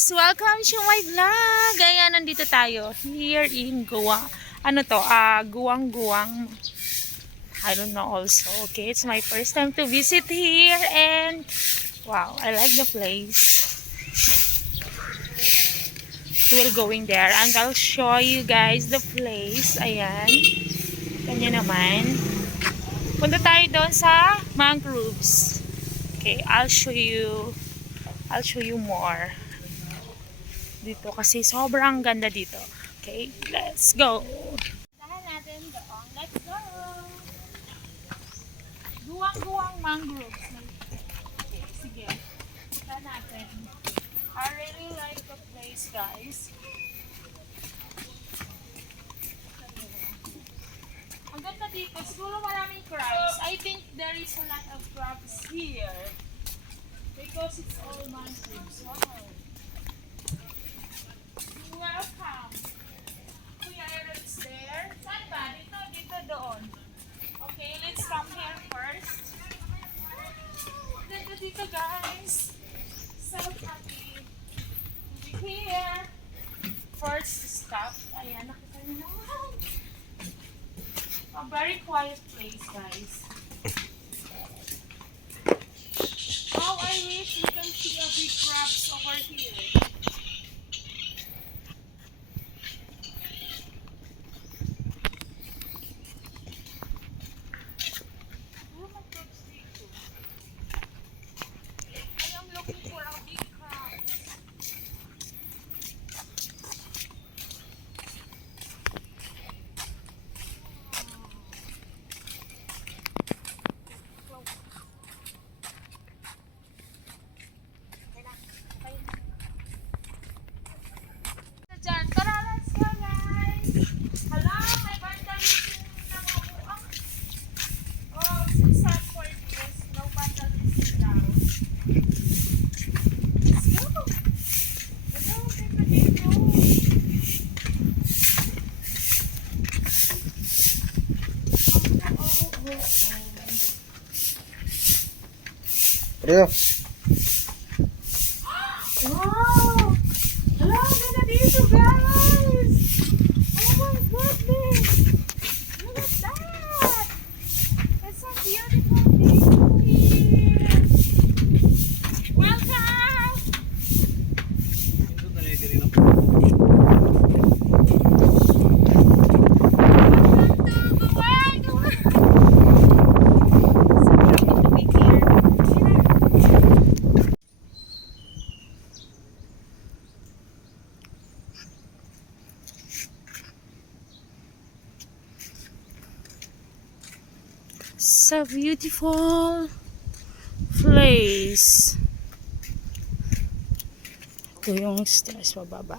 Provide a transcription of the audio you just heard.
Welcome to my vlog! Ayan, nandito tayo. Here in Goa. Ano to? Guwang-guwang. I don't know also. Okay, it's my first time to visit here and wow, I like the place. We're going there and I'll show you guys the place. Ayan. Kanya naman. Punta tayo doon sa mangroves. Okay, I'll show you more dito kasi sobrang ganda dito. Okay, let's go. Dahan natin doon. Let's go. Guwang-guwang mangroves. Okay, sige. Dahan natin. I really like the place, guys. Ang ganda dito. Siguro maraming crabs. I think there is a lot of crabs here. Because it's all mangroves. Wow. Welcome. Kuya Eric's there. Saan ba? Dito doon. Okay, let's come here first. Dito guys. So happy to be here. First stop. Ayan, nakita niyo naman. A very quiet place, guys. How I wish we can see a big crabs over here. Rio. Wow! Hello, ganda dito, guys! Oh my goodness! Look at that! It's so beautiful here! Welcome! So beautiful place. Ito yung stairs pababa.